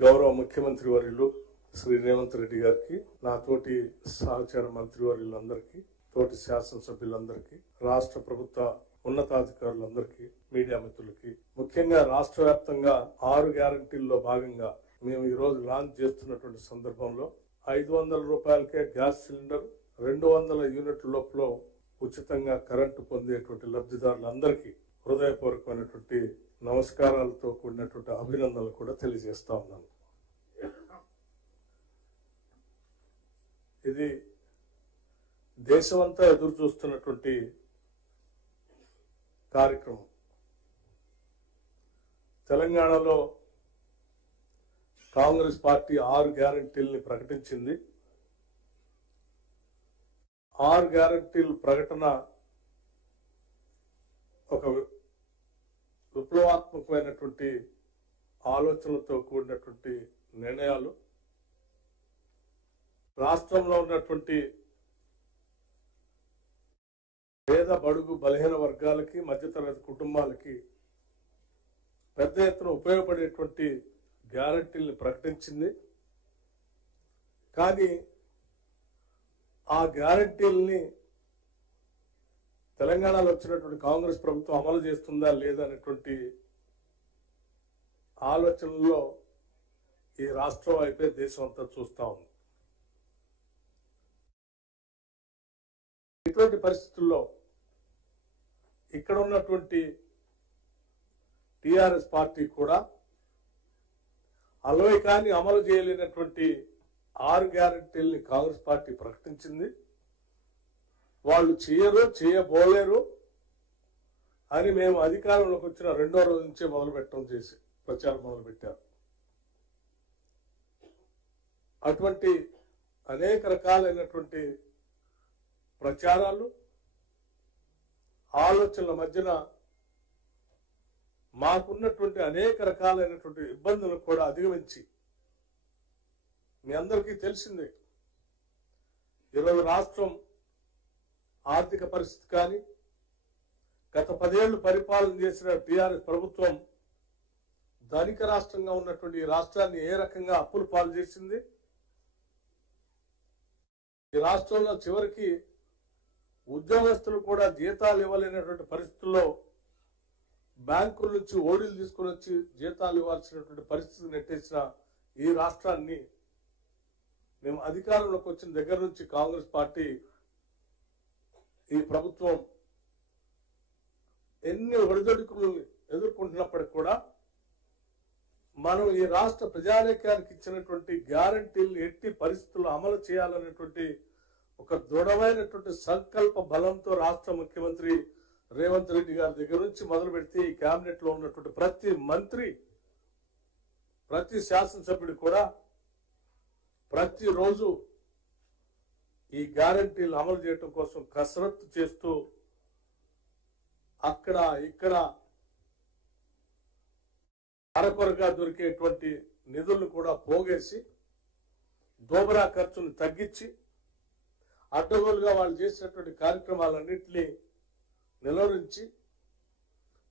గౌరవ ముఖ్యమంత్రి వర్యులు శ్రీ రేవంత్ రెడ్డి గారికి, నా తోటి సహచర మంత్రివర్యులందరికీ, తోటి శాసనసభ్యులందరికీ, రాష్ట్ర ప్రభుత్వ ఉన్నతాధికారులందరికీ, మీడియా మిత్రులకి, ముఖ్యంగా రాష్ట్ర వ్యాప్తంగా 6 గ్యారంటీల్లో భాగంగా మేము ఈ రోజు లాంచ్ చేస్తున్నటువంటి సందర్భంలో 500 రూపాయలకే గ్యాస్ సిలిండర్, 200 యూనిట్ల లోపల ఉచితంగా కరెంటు పొందేటువంటి లబ్ధిదారులందరికీ హృదయపూర్వకమైనటువంటి నమస్కారాలతో కూడినటువంటి అభినందనలు కూడా తెలియజేస్తా ఉన్నాను. ఇది దేశమంతా ఎదురు చూస్తున్నటువంటి కార్యక్రమం. తెలంగాణలో కాంగ్రెస్ పార్టీ 6 గ్యారంటీల్ని ప్రకటించింది. 6 గ్యారంటీల ప్రకటన ఒక విప్లవాత్మకమైనటువంటి ఆలోచనలతో కూడినటువంటి నిర్ణయాలు. రాష్ట్రంలో ఉన్నటువంటి పేద బడుగు బలహీన వర్గాలకి, మధ్యతరగతి కుటుంబాలకి పెద్ద ఎత్తున ఉపయోగపడేటువంటి గ్యారంటీల్ని ప్రకటించింది. కానీ ఆ గ్యారంటీల్ని తెలంగాణలో వచ్చినటువంటి కాంగ్రెస్ ప్రభుత్వం అమలు చేస్తుందా లేదా అనేటువంటి ఆలోచనలో ఈ రాష్ట్రం అయిపోయి దేశం అంతా చూస్తా ఉంది. ఇటువంటి పరిస్థితుల్లో ఇక్కడ ఉన్నటువంటి టిఆర్ఎస్ పార్టీ కూడా అలవైకాన్ని అమలు చేయలేనటువంటి 6 గ్యారంటీల్ని కాంగ్రెస్ పార్టీ ప్రకటించింది. వాళ్ళు చేయబోలేరు అని మేము అధికారంలోకి వచ్చిన 2వ రోజు నుంచే ప్రచారం మొదలుపెట్టారు. అటువంటి అనేక రకాలైనటువంటి ప్రచారాలు, ఆలోచనల మధ్యన మాకున్నటువంటి అనేక రకాలైనటువంటి ఇబ్బందులను కూడా అధిగమించి, మీ అందరికీ తెలిసిందే ఈరోజు రాష్ట్రం ఆర్థిక పరిస్థితి కానీ, గత 10 ఏళ్లు పరిపాలన చేసిన టిఆర్ఎస్ ప్రభుత్వం ధనిక రాష్ట్రంగా ఉన్నటువంటి ఈ రాష్ట్రాన్ని ఏ రకంగా అప్పుల పాలు చేసింది. ఈ రాష్ట్రంలో చివరికి ఉద్యోగస్తులు కూడా జీతాలు ఇవ్వలేనటువంటి పరిస్థితుల్లో బ్యాంకుల నుంచి ఓడీలు తీసుకుని వచ్చి జీతాలు ఇవ్వాల్సినటువంటి పరిస్థితి నెట్టేసిన ఈ రాష్ట్రాన్ని మేము అధికారంలోకి వచ్చిన దగ్గర నుంచి కాంగ్రెస్ పార్టీ, ఈ ప్రభుత్వం ఎన్ని ఒడిదొడుకులు ఎదుర్కొంటున్నప్పటికీ కూడా మనం ఈ రాష్ట్ర ప్రజానీకానికి ఇచ్చినటువంటి గ్యారంటీలు ఎట్టి పరిస్థితుల్లో అమలు చేయాలనేటువంటి ఒక దృఢమైనటువంటి సంకల్ప బలంతో రాష్ట్ర ముఖ్యమంత్రి రేవంత్ రెడ్డి గారి దగ్గర నుంచి మొదలు పెడితే ఈ కేబినెట్ లో ఉన్నటువంటి ప్రతి మంత్రి, ప్రతి శాసనసభ్యుడు కూడా ప్రతిరోజు ఈ గ్యారంటీలు అమలు చేయడం కోసం కసరత్తు చేస్తూ అక్కడ ఇక్కడ అరకొరగా దొరికేటువంటి నిధులను కూడా పోగేసి, దోబరా ఖర్చును తగ్గించి, అడ్డగోలుగా వాళ్ళు చేసినటువంటి కార్యక్రమాలన్నింటినీ నిలువరించి,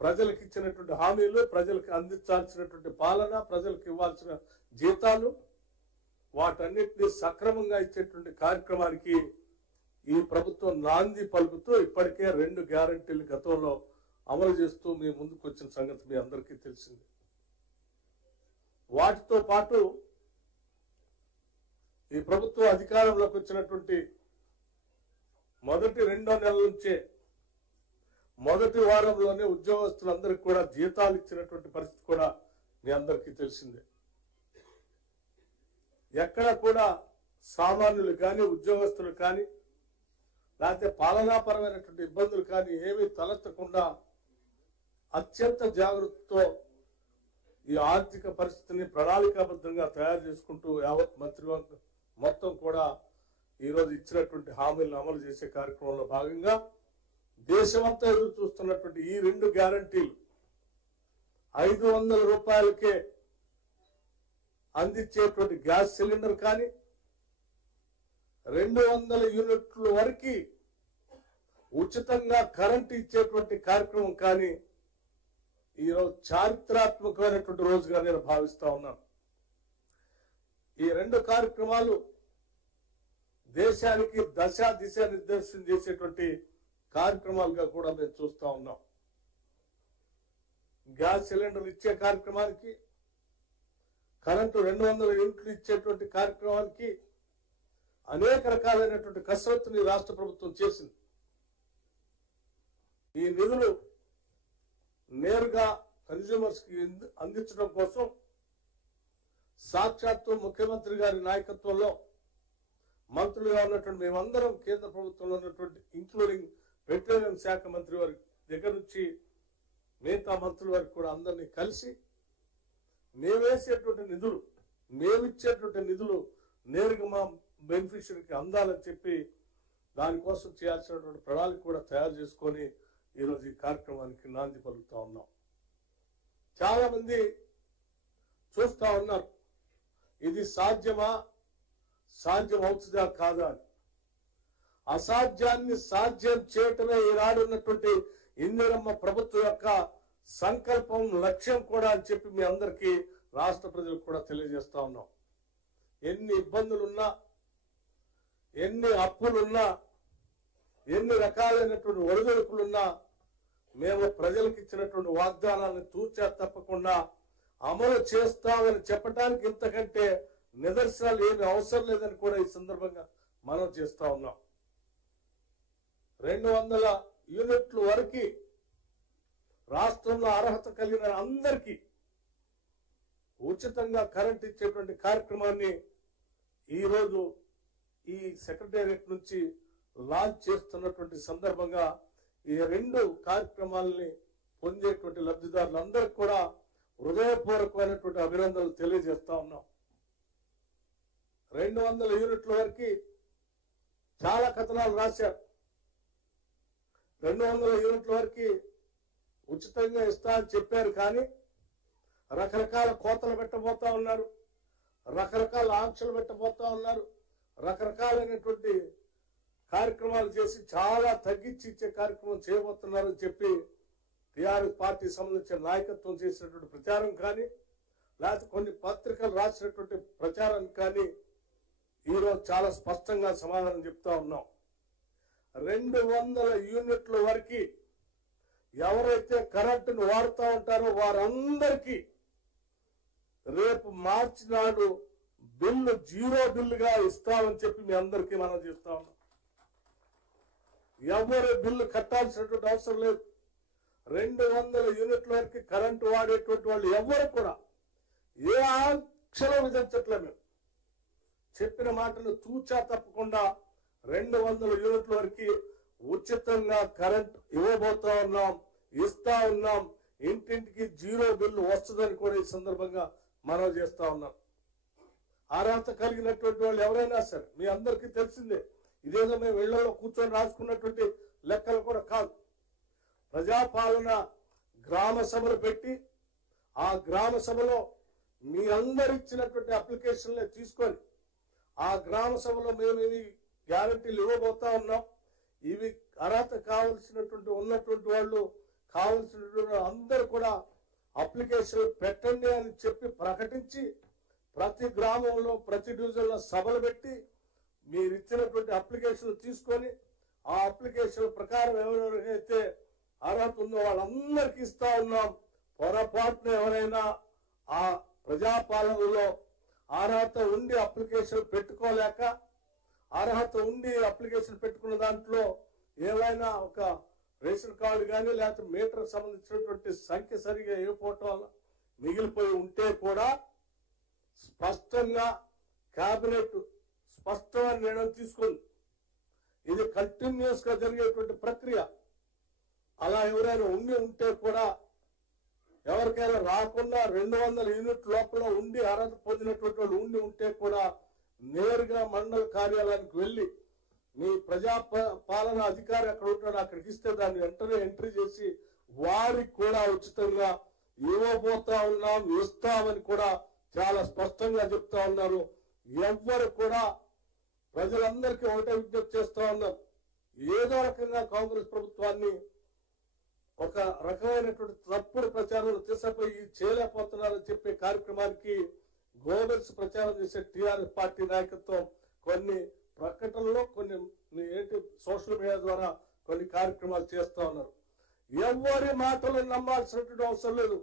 ప్రజలకు ఇచ్చినటువంటి హామీలు, ప్రజలకు అందించాల్సినటువంటి పాలన, ప్రజలకు ఇవ్వాల్సిన జీతాలు, వాటన్నిటినీ సక్రమంగా ఇచ్చేటువంటి కార్యక్రమానికి ఈ ప్రభుత్వం నాంది పలుకుతూ ఇప్పటికే 2 గ్యారంటీలు గతంలో అమలు చేస్తూ మీ ముందుకు వచ్చిన సంగతి మీ అందరికీ తెలిసింది. వాటితో పాటు ఈ ప్రభుత్వం అధికారంలోకి వచ్చినటువంటి మొదటి 2వ నెల నుంచే మొదటి వారంలోనే ఉద్యోగస్తులందరికీ కూడా జీతాలు ఇచ్చినటువంటి పరిస్థితి కూడా మీ అందరికీ తెలిసిందే. ఎక్కడ కూడా సామాన్యులు కానీ, ఉద్యోగస్తులు కానీ, లేకపోతే పాలనాపరమైనటువంటి ఇబ్బందులు కానీ ఏమీ తలెత్తకుండా అత్యంత జాగ్రత్తతో ఈ ఆర్థిక పరిస్థితిని ప్రణాళికాబద్ధంగా తయారు చేసుకుంటూ యావత్ మంత్రివర్గం మొత్తం కూడా ఈరోజు ఇచ్చినటువంటి హామీలను అమలు చేసే కార్యక్రమంలో భాగంగా దేశమంతా ఎదురు చూస్తున్నటువంటి ఈ 2 గ్యారంటీలు 500 రూపాయలకే అందించేటువంటి గ్యాస్ సిలిండర్ కానీ, 200 యూనిట్ల వరకు ఉచితంగా కరెంటు ఇచ్చేటువంటి కార్యక్రమం కానీ ఈరోజు చారిత్రాత్మకమైనటువంటి రోజుగా నేను భావిస్తా ఉన్నాను. ఈ రెండు కార్యక్రమాలు దేశానికి దిశ నిర్దేశం చేసేటువంటి కార్యక్రమాలుగా కూడా మేము చూస్తా ఉన్నాం. గ్యాస్ సిలిండర్లు ఇచ్చే కార్యక్రమానికి, కరెంటు 200 యూనిట్లు ఇచ్చేటువంటి కార్యక్రమానికి అనేక రకాలైనటువంటి కసరత్తుని రాష్ట్ర ప్రభుత్వం చేసింది. ఈ నిధులు నేరుగా కన్స్యూమర్స్ కి అందించడం కోసం సాక్షాత్తు ముఖ్యమంత్రి గారి నాయకత్వంలో మంత్రులుగా ఉన్నటువంటి మేమందరం కేంద్ర ప్రభుత్వంలో ఉన్నటువంటి ఇంక్లూడింగ్ పెట్రోలియం శాఖ మంత్రి వారి దగ్గర నుంచి మిగతా మంత్రుల వరకు కూడా అందరినీ కలిసి మేమేసేటువంటి నిధులు, మేమిచ్చేటువంటి నిధులు నేరుగా మా బెనిఫిషరీకి అందాలని చెప్పి దానికోసం చేయాల్సినటువంటి ప్రణాళిక కూడా తయారు చేసుకొని ఈరోజు ఈ కార్యక్రమానికి నాంది పలుకుతా ఉన్నాం. చాలా మంది చూస్తా ఉన్నారు, ఇది సాధ్యమా, సాధ్యం అవుతుందా కాదా అని. అసాధ్యాన్ని సాధ్యం చేయటమే ఈనాడు ఉన్నటువంటి ఇందిరమ్మ ప్రభుత్వం యొక్క సంకల్పం, లక్ష్యం కూడా అని చెప్పి మీ అందరికీ రాష్ట్ర ప్రజలకు కూడా తెలియజేస్తా ఉన్నాం. ఎన్ని ఇబ్బందులున్నా, ఎన్ని అప్పులున్నా, ఎన్ని రకాలైనటువంటి ఒడిదుడుకులున్నా మేము ప్రజలకు ఇచ్చినటువంటి వాగ్దానాలను తూచా తప్పకుండా అమలు చేస్తామని చెప్పడానికి ఇంతకంటే నిదర్శనాలు ఏమి అవసరం లేదని కూడా ఈ సందర్భంగా మనం చేస్తా ఉన్నాం. 200 యూనిట్ల వరకు రాష్ట్రంలో అర్హత కలిగిన అందరికీ ఉచితంగా కరెంట్ ఇచ్చేటువంటి కార్యక్రమాన్ని ఈరోజు ఈ సెక్రటేరియట్ నుంచి లాంచ్ చేస్తున్నటువంటి సందర్భంగా ఈ రెండు కార్యక్రమాలని పొందేటువంటి లబ్ధిదారులందరికీ కూడా హృదయపూర్వకమైనటువంటి అభినందనలు తెలియజేస్తా ఉన్నాం. 200 యూనిట్ల వరకు చాలా కథనాలు రాశారు. 200 యూనిట్ల వరకు ఉచితంగా ఇస్తా అని చెప్పారు, కానీ రకరకాల కోతలు పెట్టబోతా ఉన్నారు, రకరకాల ఆంక్షలు పెట్టబోతా ఉన్నారు, రకరకాలైనటువంటి కార్యక్రమాలు చేసి చాలా తగ్గించి ఇచ్చే కార్యక్రమం చేయబోతున్నారని చెప్పి టీఆర్ఎస్ పార్టీ సంబంధించిన నాయకత్వం చేసినటువంటి ప్రచారం కానీ, లేకపోతే కొన్ని పత్రికలు రాసినటువంటి ప్రచారం కానీ ఈరోజు చాలా స్పష్టంగా సమాధానం చెప్తా ఉన్నాం. 200 యూనిట్ల వరకు ఎవరైతే కరెంటును వాడుతూ ఉంటారో వారందరికీ రేపు మార్చి నాడు బిల్లు 0 బిల్లుగా ఇస్తామని చెప్పి మీ అందరికీ మనం చేస్తా ఉన్నాం. ఎవరు బిల్లు కట్టాల్సినటువంటి అవసరం లేదు. 200 యూనిట్ల వరకు కరెంటు వాడేటువంటి వాళ్ళు ఎవరు కూడా ఏ ఆంక్షలు విధించట్లే. మేము చెప్పిన మాటలు తూచా తప్పకుండా 200 యూనిట్ల వరకు ఉచితంగా కరెంట్ ఇవ్వబోతా ఉన్నాం, ఇస్తా ఉన్నాం. ఇంటింటికి 0 బిల్లు వస్తుందని కూడా ఈ సందర్భంగా మనం చేస్తా ఉన్నాం. అర్హత కలిగినటువంటి వాళ్ళు ఎవరైనా సరే, మీ అందరికీ తెలిసిందే, ఇదేదో మేము ఇళ్లలో కూర్చొని రాసుకున్నటువంటి లెక్కలు కూడా కాదు. ప్రజాపాలన గ్రామ సభలు పెట్టి ఆ గ్రామ సభలో మీ అందరు ఇచ్చినటువంటి అప్లికేషన్లే తీసుకొని ఆ గ్రామ సభలో మేము ఇవి గ్యారంటీలు ఇవ్వబోతా ఉన్నాం. ఇవి అర్హత కావలసినటువంటి ఉన్నటువంటి వాళ్ళు కావలసినటువంటి అందరూ కూడా అప్లికేషన్ పెట్టండి అని చెప్పి ప్రకటించి ప్రతి గ్రామంలో ప్రతి డివిజన్లో సభలు పెట్టి మీరు ఇచ్చినటువంటి అప్లికేషన్లు తీసుకొని ఆ అప్లికేషన్ ప్రకారం ఎవరెవరికైతే అర్హత ఉందో వాళ్ళందరికీ ఇస్తా ఉన్నాం. పొరపాటున ఎవరైనా ఆ ప్రజాపాలనలో అర్హత ఉండి అప్లికేషన్ పెట్టుకోలేక, అర్హత ఉండి అప్లికేషన్ పెట్టుకున్న దాంట్లో ఏమైనా ఒక రేషన్ కార్డు కానీ లేకపోతే మీటర్ సంబంధించినటువంటి సంఖ్య సరిగా ఇవ్వకపోవటం వల్ల మిగిలిపోయి ఉంటే కూడా స్పష్టంగా కేబినెట్ స్పష్టమైన నిర్ణయం తీసుకుంది. ఇది కంటిన్యూస్ గా జరిగేటువంటి ప్రక్రియ. అలా ఎవరైనా ఉంటే కూడా ఎవరికైనా రాకుండా 200 యూనిట్ లోపల ఉండి అర్హత పొందినటువంటి వాళ్ళు ఉంటే కూడా నేరుగా మండల కార్యాలయానికి వెళ్ళి మీ ప్రజా పాలన అధికారి అక్కడ ఉంటాడు, అక్కడికి ఇస్తే దాన్ని వెంటనే ఎంట్రీ చేసి వారికి కూడా ఉచితంగా ఇవ్వబోతా ఉన్నాం, ఇస్తామని కూడా చాలా స్పష్టంగా చెప్తా ఉన్నారు. ఎవ్వరు కూడా ప్రజలందరికీ ఒకటే విజ్ఞప్తి చేస్తా ఉన్నారు, ఏదో రకంగా కాంగ్రెస్ ప్రభుత్వాన్ని ఒక రకమైనటువంటి తప్పుడు ప్రచారాలు తీసుకుపోయి చేయలేకపోతున్నారని చెప్పే కార్యక్రమానికి గోబెల్స్ ప్రచారం చేసే టిఆర్ఎస్ పార్టీ నాయకత్వం కొన్ని ప్రకటనలో కొన్ని ఏంటి సోషల్ మీడియా ద్వారా కొన్ని కార్యక్రమాలు చేస్తా ఉన్నారు. ఎవరి మాటలు నమ్మాల్సినటువంటి అవసరం లేదు.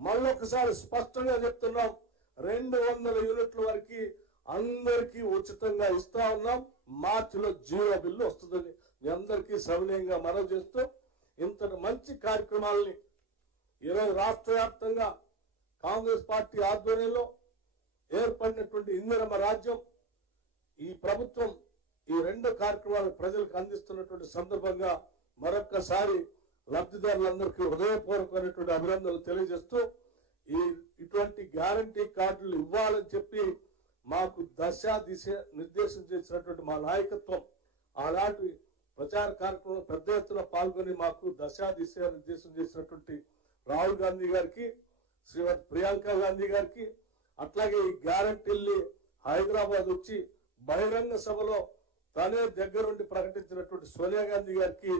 మళ్ళొకసారి స్పష్టంగా చెప్తున్నాం, 200 యూనిట్ల వరకు అందరికీ ఉచితంగా ఇస్తా ఉన్నాం. మార్చిలో 0 బిల్లు వస్తుందని మీ అందరికీ సవినయంగా మనవి చేస్తూ, ఇంతటి మంచి కార్యక్రమాలని ఈరోజు రాష్ట్ర వ్యాప్తంగా కాంగ్రెస్ పార్టీ ఆధ్వర్యంలో ఏర్పడినటువంటి ఇందిరమ్మ రాజ్యం ఈ ప్రభుత్వం ఈ 2 కార్యక్రమాలు ప్రజలకు అందిస్తున్నటువంటి సందర్భంగా మరొక్కసారి లబ్ధిదారులందరికీ హృదయపూర్వకమైనటువంటి అభినందనలు తెలియజేస్తూ, ఇటువంటి గ్యారంటీ కార్డులు ఇవ్వాలని చెప్పి మాకు దిశ నిర్దేశం చేసినటువంటి మా నాయకత్వం అలాంటి ప్రచార కార్యక్రమంలో పెద్ద ఎత్తున పాల్గొని మాకు దిశ నిర్దేశం చేసినటువంటి రాహుల్ గాంధీ గారికి, శ్రీమతి ప్రియాంక గాంధీ గారికి, అట్లాగే ఈ గ్యారంటీల్ని హైదరాబాద్ వచ్చి బహిరంగ సభలో తనే దగ్గరుండి ప్రకటించినటువంటి సోనియా గాంధీ గారికి,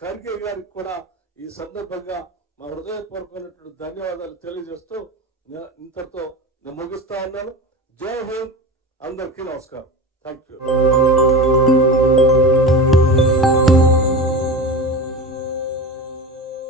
ఖర్గే గారికి కూడా ఈ సందర్భంగా మా హృదయపూర్వకమైనటువంటి ధన్యవాదాలు తెలియజేస్తూ ఇంతటితో నేను ముగిస్తా ఉన్నాను. జై హింద్, అందరికీ నమస్కారం. Thank you.